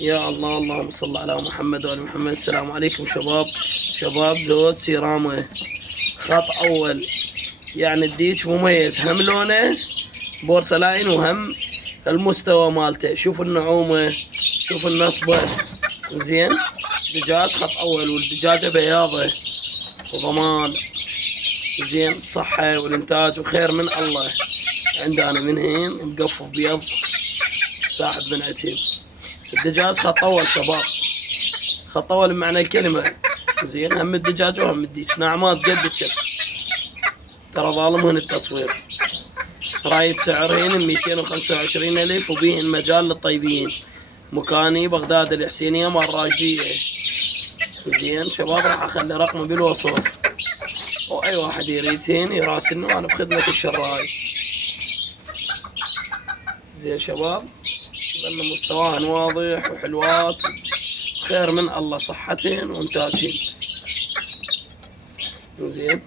يا الله، اللهم صل على محمد وآل محمد. السلام عليكم شباب زود سيرامة خط أول. يعني الديك مميز، هم لونه بورسلاين وهم المستوى مالته. شوف النعومة، شوف النصبة. زين، دجاج خط أول، والدجاجة بياضة وضمان. زين، الصحة والإنتاج وخير من الله. عندنا من هين مقفف بيض ساحب بن عتيب. الدجاج خط أول شباب، خط أول بمعنى الكلمة. زين، هم الدجاج وهم الديك ناعمات قد الشف. ترى ظالمهن التصوير. راية سعرهن 225,000 وبيهن مجال للطيبين. مكاني بغداد الحسينية مال راجية. زين شباب، راح اخلي رقمي بالوصف، واي واحد يريدهن يراسلني وانا بخدمة الشراي. زين شباب، لأن مستواهن واضح وحلوات، خير من الله، صحتهن وانتاجهن. زين.